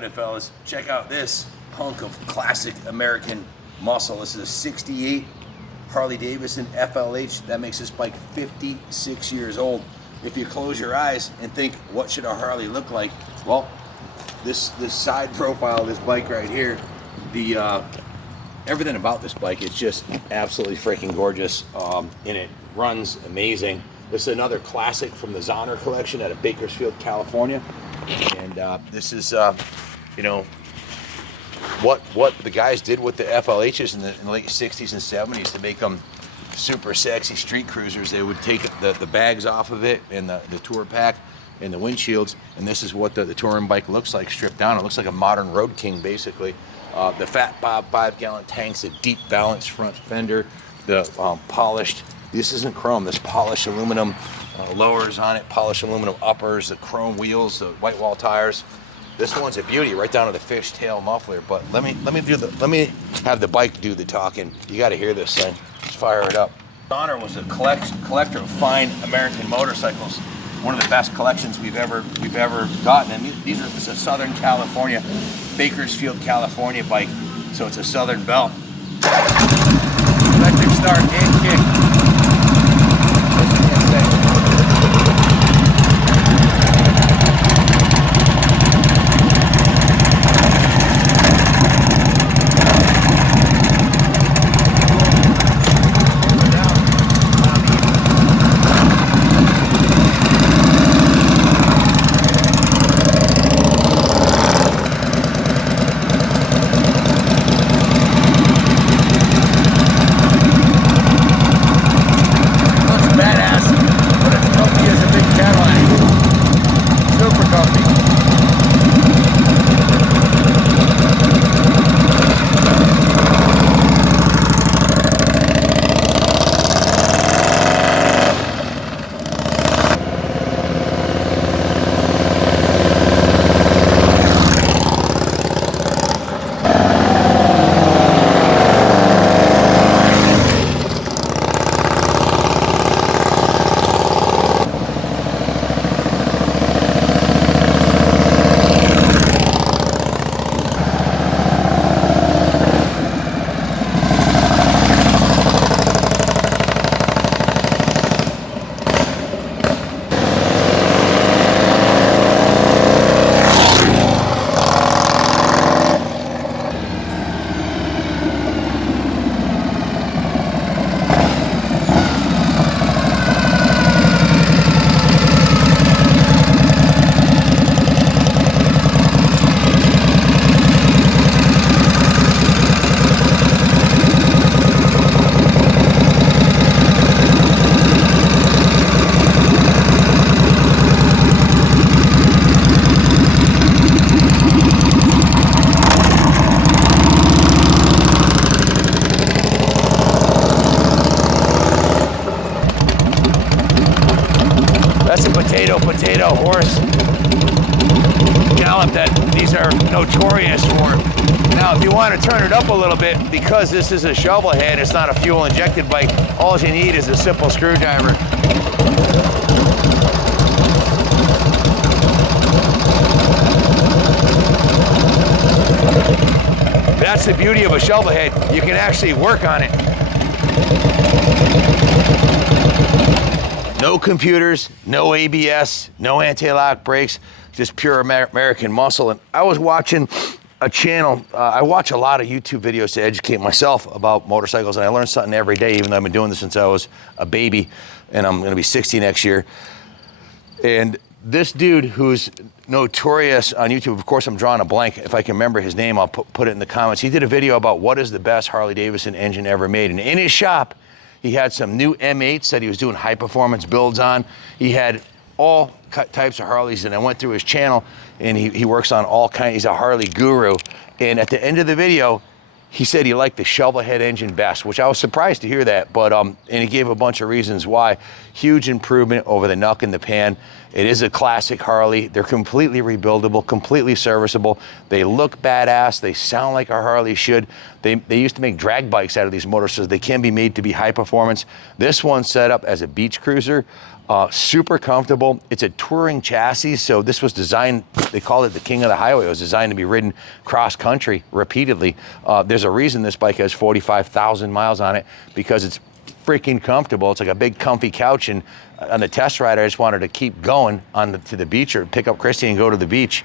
happening, fellas? Check out this hunk of classic American muscle. This is a 68 Harley-Davidson FLH. That makes this bike 56 years old. If you close your eyes and think, what should a Harley look like? Well, this side profile of this bike right here, everything about this bike, it's just absolutely freaking gorgeous, and it runs amazing. This is another classic from the Zonner collection out of Bakersfield, California. And this is, you know, what the guys did with the FLHs in the late 60s and 70s to make them super sexy street cruisers. They would take the bags off of it and the tour pack and the windshields, and this is what the touring bike looks like stripped down. It looks like a modern Road King, basically. The Fat Bob 5-gallon tanks, the deep balanced front fender, the polished, this isn't chrome, this polished aluminum lowers on it, polished aluminum uppers, the chrome wheels, the white wall tires. This one's a beauty, right down to the fishtail muffler. But let me have the bike do the talking. You got to hear this thing. Let's fire it up. Donner was a collector of fine American motorcycles. One of the best collections we've ever gotten. And this is a Southern California, Bakersfield, California bike. So it's a Southern belt. Electric start and kick. Potato horse gallop that these are notorious for. Now, if you want to turn it up a little bit, because this is a shovel head, it's not a fuel injected bike, all you need is a simple screwdriver. That's the beauty of a shovel head. You can actually work on it. No computers, no ABS, no anti-lock brakes, just pure American muscle. And I was watching a channel, I watch a lot of YouTube videos to educate myself about motorcycles, and I learn something every day, even though I've been doing this since I was a baby, and I'm gonna be 60 next year. And this dude who's notorious on YouTube, of course I'm drawing a blank, if I can remember his name, I'll put it in the comments. He did a video about what is the best Harley-Davidson engine ever made. And in his shop, he had some new M8s that he was doing high performance builds on. He had all types of Harleys, and I went through his channel, and he works on all kinds, he's a Harley guru. And at the end of the video, he said he liked the Shovelhead engine best, which I was surprised to hear that, but and he gave a bunch of reasons why. Huge improvement over the Knuck and the Pan. It is a classic Harley. They're completely rebuildable, completely serviceable. They look badass. They sound like a Harley should. They used to make drag bikes out of these motorcycles. They can be made to be high performance. This one's set up as a beach cruiser. Super comfortable. It's a touring chassis, so this was designed, they call it the king of the highway. It was designed to be ridden cross-country repeatedly. There's a reason this bike has 45,000 miles on it, because it's freaking comfortable. It's like a big comfy couch, and on the test ride, I just wanted to keep going to the beach, or pick up Christy and go to the beach.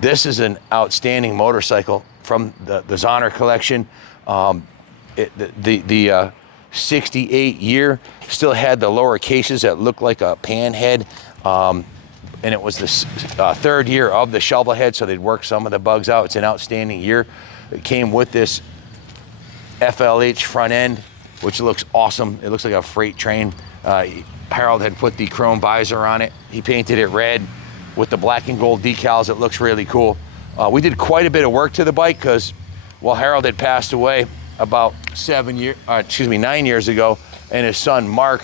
This is an outstanding motorcycle from the Zonner collection. The 68 year still had the lower cases that looked like a pan head, and it was the third year of the Shovel-Head, so they'd work some of the bugs out. It's an outstanding year. It came with this FLH front end, which looks awesome. It looks like a freight train. Harold had put the chrome visor on it. He painted it red with the black and gold decals. It looks really cool. We did quite a bit of work to the bike, because Harold had passed away about 9 years ago, and his son Mark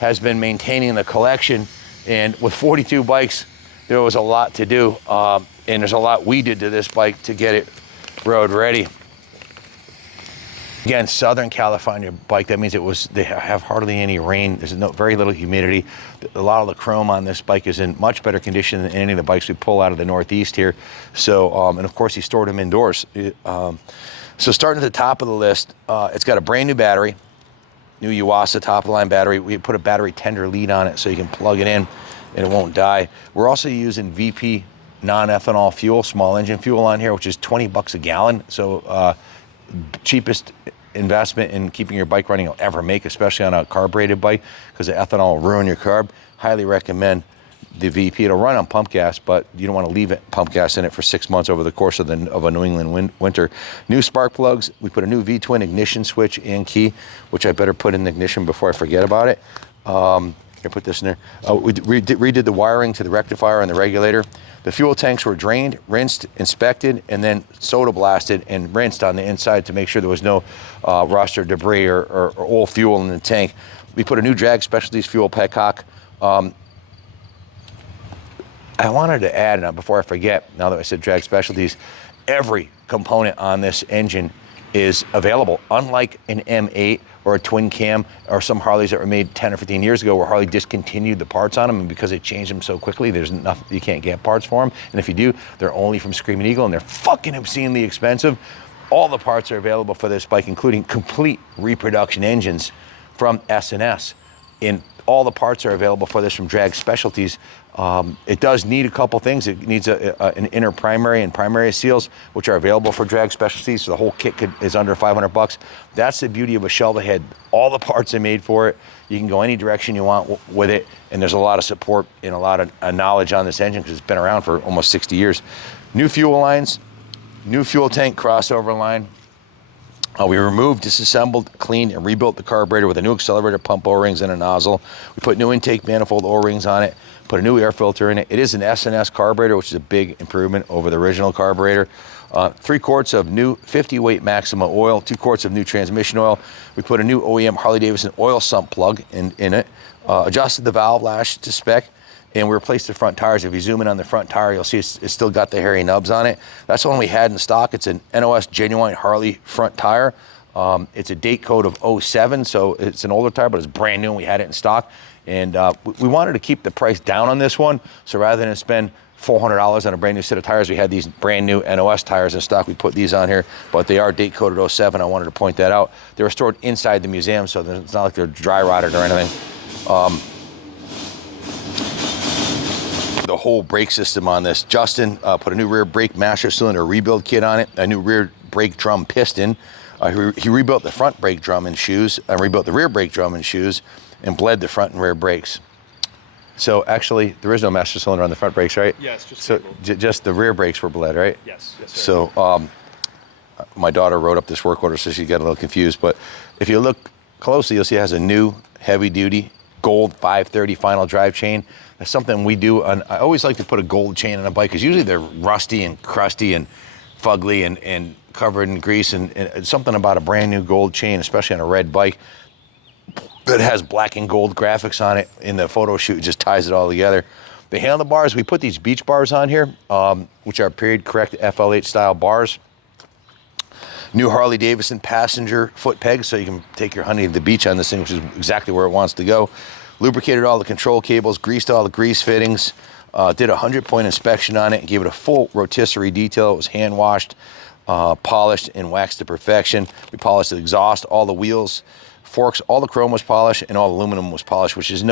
has been maintaining the collection. And with 42 bikes, there was a lot to do, and there's a lot we did to this bike to get it road ready. Again, Southern California bike. That means they have hardly any rain. There's very little humidity. A lot of the chrome on this bike is in much better condition than any of the bikes we pull out of the Northeast here. So, and of course, he stored them indoors. So starting at the top of the list, it's got a brand new battery, new Yuasa top of the line battery. We put a battery tender lead on it so you can plug it in and it won't die. We're also using VP non-ethanol fuel, small engine fuel on here, which is 20 bucks a gallon. So cheapest investment in keeping your bike running you'll ever make, especially on a carbureted bike, because the ethanol will ruin your carb. Highly recommend the VP. It'll run on pump gas, but you don't want to leave pump gas in it for 6 months over the course of a New England winter. New spark plugs. We put a new V-twin ignition switch and key, which I better put in the ignition before I forget about it. Here, put this in there. We redid the wiring to the rectifier and the regulator. The fuel tanks were drained, rinsed, inspected, and then soda blasted and rinsed on the inside to make sure there was no rust or debris or old fuel in the tank. We put a new Drag Specialties fuel petcock. I wanted to add, now before I forget, now that I said Drag Specialties, every component on this engine is available. Unlike an M8 or a twin cam or some Harleys that were made 10 or 15 years ago, where Harley discontinued the parts on them, and because they changed them so quickly, there's nothing, you can't get parts for them. And if you do, they're only from Screaming Eagle, and they're fucking obscenely expensive. All the parts are available for this bike, including complete reproduction engines from S&S. And all the parts are available for this from Drag Specialties. It does need a couple things. It needs an inner primary and primary seals, which are available for Drag Specialties. So the whole kit is under 500 bucks. That's the beauty of a Shovel-Head. All the parts are made for it. You can go any direction you want with it. And there's a lot of support and a lot of knowledge on this engine, because it's been around for almost 60 years. New fuel lines, new fuel tank crossover line. We removed, disassembled, cleaned, and rebuilt the carburetor with a new accelerator pump O-rings and a nozzle. We put new intake manifold O-rings on it, put a new air filter in it. It is an S&S carburetor, which is a big improvement over the original carburetor. 3 quarts of new 50-weight Maxima oil, 2 quarts of new transmission oil. We put a new OEM Harley-Davidson oil sump plug in it, adjusted the valve lash to spec, and we replaced the front tires. If you zoom in on the front tire, you'll see it's still got the hairy nubs on it. That's the one we had in stock. It's an NOS Genuine Harley front tire. It's a date code of 07, so it's an older tire, but it's brand new, and we had it in stock. And we wanted to keep the price down on this one, so rather than spend $400 on a brand new set of tires, we had these brand new NOS tires in stock. We put these on here, but they are date coded 07. I wanted to point that out. They were stored inside the museum, so it's not like they're dry rotted or anything. The whole brake system on this, Justin put a new rear brake master cylinder rebuild kit on it, a new rear brake drum piston. He rebuilt the front brake drum and shoes, and rebuilt the rear brake drum and shoes, and bled the front and rear brakes. So actually, there is no master cylinder on the front brakes, right? Yes, just so just the rear brakes were bled, right? Yes, yes, sir. So my daughter wrote up this work order, so she got a little confused. But if you look closely, you'll see it has a new heavy-duty gold 530 final drive chain. That's something we do. I always like to put a gold chain on a bike, because usually they're rusty and crusty and fugly and covered in grease. And something about a brand new gold chain, especially on a red bike that has black and gold graphics on it in the photo shoot, just ties it all together. The handlebars, we put these beach bars on here, which are period correct FLH style bars. New Harley-Davidson passenger foot pegs, so you can take your honey to the beach on this thing, which is exactly where it wants to go. lubricated all the control cables, greased all the grease fittings, did a 100-point inspection on it, and gave it a full rotisserie detail. It was hand washed, polished, and waxed to perfection. We polished the exhaust, all the wheels, forks, all the chrome was polished, and all the aluminum was polished, which is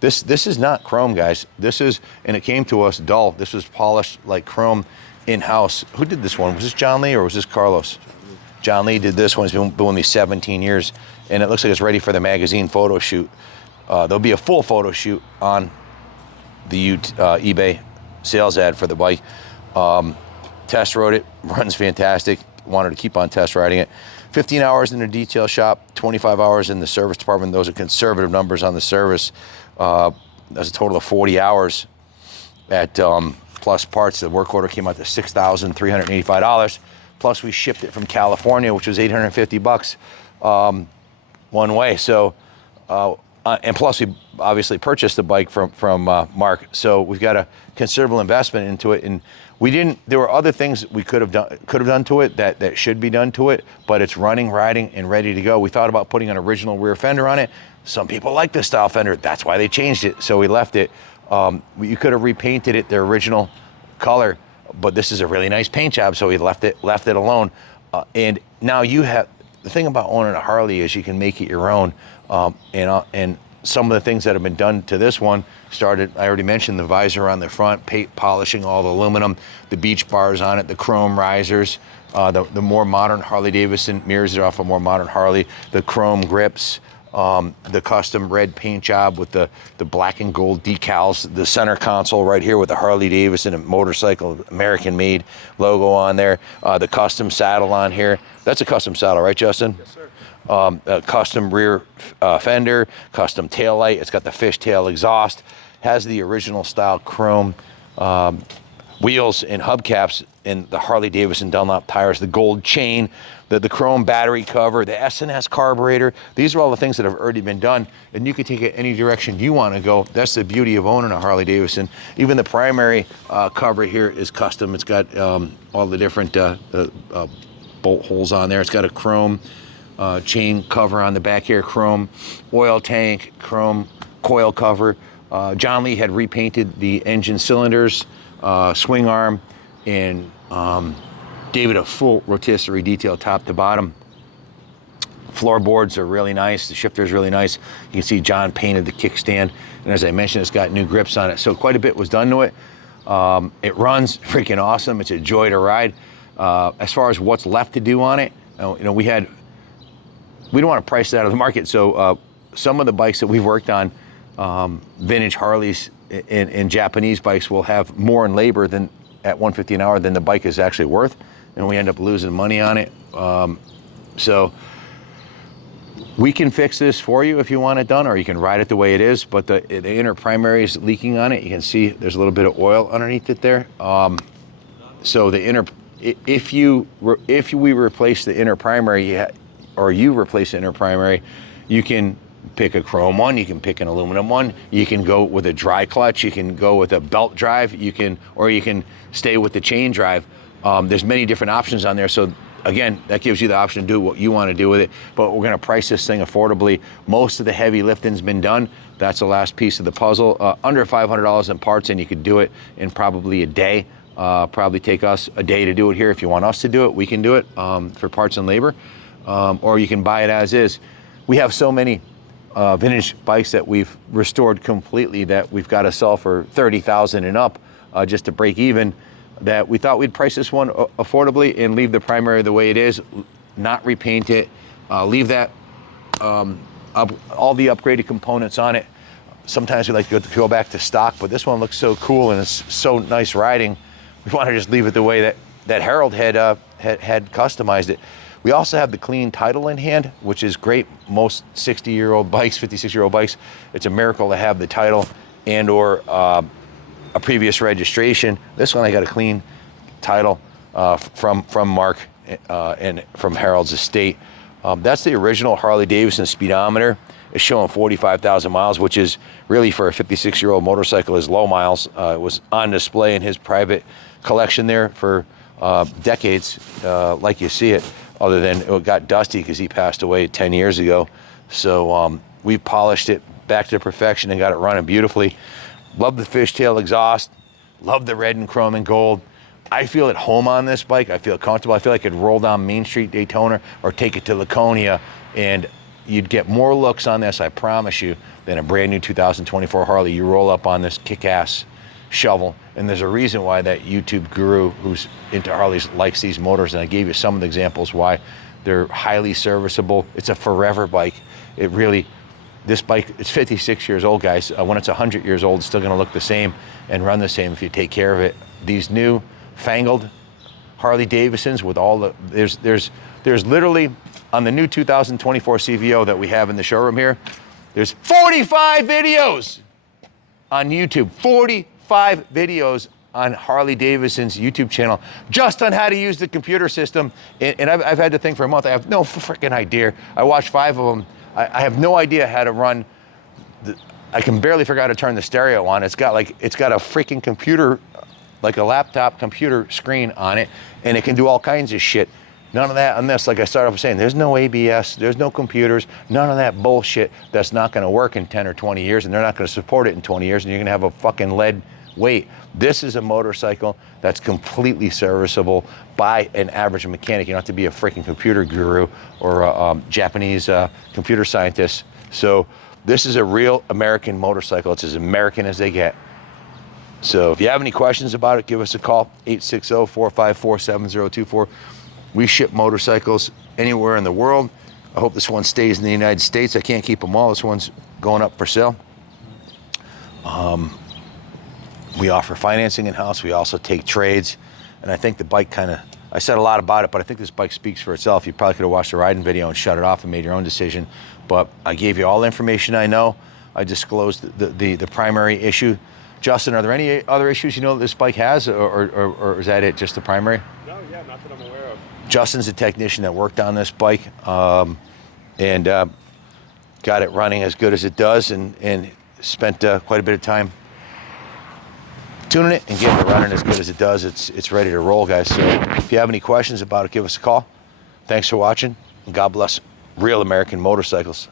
this is not chrome, guys. This is, and it came to us dull. This was polished like chrome in-house. Who did this one? Was this John Lee or was this Carlos? John Lee did this one. He's been doing these 17 years, and it looks like it's ready for the magazine photo shoot. There'll be a full photo shoot on the eBay sales ad for the bike. Test rode it, runs fantastic. Wanted to keep on test riding it. 15 hours in the detail shop, 25 hours in the service department. Those are conservative numbers on the service. That's a total of 40 hours at plus parts. The work order came out to $6,385. Plus we shipped it from California, which was $850 one way. So, and plus we obviously purchased the bike from Mark. So we've got a considerable investment into it, and there were other things we could have done to it that should be done to it, but it's running, riding, and ready to go. We thought about putting an original rear fender on it. Some people like this style fender. That's why they changed it. So we left it. You could have repainted it their original color, but this is a really nice paint job, so we left it alone. And now you have, the thing about owning a Harley is you can make it your own. And some of the things that have been done to this one started, I already mentioned the visor on the front, paint polishing all the aluminum, the beach bars on it, the chrome risers, the more modern Harley-Davidson mirrors it off a more modern Harley, the chrome grips, the custom red paint job with the black and gold decals, the center console right here with the Harley-Davidson motorcycle American-made logo on there, the custom saddle on here. That's a custom saddle, right, Justin? Yes, sir. A custom rear fender, custom taillight. It's got the fishtail exhaust, has the original style chrome wheels and hubcaps, and the Harley-Davidson Dunlop tires, the gold chain, the chrome battery cover, the S&S carburetor. These are all the things that have already been done, and you can take it any direction you want to go. That's the beauty of owning a Harley-Davidson. Even the primary cover here is custom. It's got all the different bolt holes on there. It's got a chrome chain cover on the back here, chrome oil tank, chrome coil cover. John Lee had repainted the engine cylinders, swing arm, and gave it a full rotisserie detail top to bottom. Floorboards are really nice. The shifter is really nice. You can see John painted the kickstand, and as I mentioned, it's got new grips on it. So quite a bit was done to it. It runs freaking awesome. It's a joy to ride. As far as what's left to do on it, we don't want to price it out of the market. So some of the bikes that we've worked on, vintage Harleys and Japanese bikes, will have more in labor than at $150 an hour than the bike is actually worth, and we end up losing money on it. So we can fix this for you if you want it done, or you can ride it the way it is, but the inner primary is leaking on it. You can see there's a little bit of oil underneath it there. So the inner, if we replace the inner primary, or you replace the inner primary, you can pick a chrome one, you can pick an aluminum one, you can go with a dry clutch, you can go with a belt drive, or you can stay with the chain drive. There's many different options on there. So again, that gives you the option to do what you want to do with it, but we're going to price this thing affordably. Most of the heavy lifting's been done. That's the last piece of the puzzle. Under $500 in parts, and you could do it in probably a day. Probably take us a day to do it here. If you want us to do it, we can do it for parts and labor. Or you can buy it as is. We have so many vintage bikes that we've restored completely that we've got to sell for $30,000 and up just to break even, that we thought we'd price this one affordably and leave the primary the way it is, not repaint it, leave that all the upgraded components on it. Sometimes we like to go back to stock, but this one looks so cool and it's so nice riding. We want to just leave it the way that Harold had customized it. We also have the clean title in hand, which is great. Most 60-year-old bikes, 56-year-old bikes, it's a miracle to have the title and or a previous registration. This one I got a clean title from Mark and from Harold's estate. That's the original Harley-Davidson speedometer. It's showing 45,000 miles, which is really, for a 56-year-old motorcycle, is low miles. It was on display in his private collection there for decades, like you see it, other than it got dusty because he passed away 10 years ago. So we polished it back to perfection and got it running beautifully. Love the fishtail exhaust. Love the red and chrome and gold. I feel at home on this bike. I feel comfortable. I feel like I could roll down Main Street Daytona or take it to Laconia, and you'd get more looks on this, I promise you, than a brand new 2024 Harley. You roll up on this kick-ass shovel, and there's a reason why that YouTube guru who's into Harleys likes these motors, and I gave you some of the examples why. They're highly serviceable. It's a forever bike. It really, this bike, it's 56 years old, guys. When it's 100 years old, it's still gonna look the same and run the same if you take care of it. These new fangled Harley Davidsons with all the, there's literally, on the new 2024 CVO that we have in the showroom here, there's 45 videos on YouTube, 45 videos on Harley Davidson's YouTube channel, just on how to use the computer system. And I've had to think for a month. I have no freaking idea. I watched 5 of them. I have no idea how to run. I can barely figure out how to turn the stereo on. It's got a freaking computer, like a laptop computer screen on it, and it can do all kinds of shit. None of that on this, like I started off saying, there's no ABS, there's no computers, none of that bullshit that's not gonna work in 10 or 20 years, and they're not gonna support it in 20 years, and you're gonna have a fucking lead weight. This is a motorcycle that's completely serviceable by an average mechanic. You don't have to be a freaking computer guru or a Japanese computer scientist. So this is a real American motorcycle. It's as American as they get. So if you have any questions about it, give us a call, 860-454-7024. We ship motorcycles anywhere in the world. I hope this one stays in the United States. I can't keep them all. This one's going up for sale. We offer financing in-house. We also take trades. And I think the bike I said a lot about it, but I think this bike speaks for itself. You probably could have watched the riding video and shut it off and made your own decision. But I gave you all the information I know. I disclosed the primary issue. Justin, are there any other issues you know that this bike has, or is that it, just the primary? No, yeah, not that I'm aware of. Justin's a technician that worked on this bike and got it running as good as it does, and spent quite a bit of time tuning it and getting it running as good as it does. It's ready to roll, guys. So if you have any questions about it, give us a call. Thanks for watching, and God bless real American motorcycles.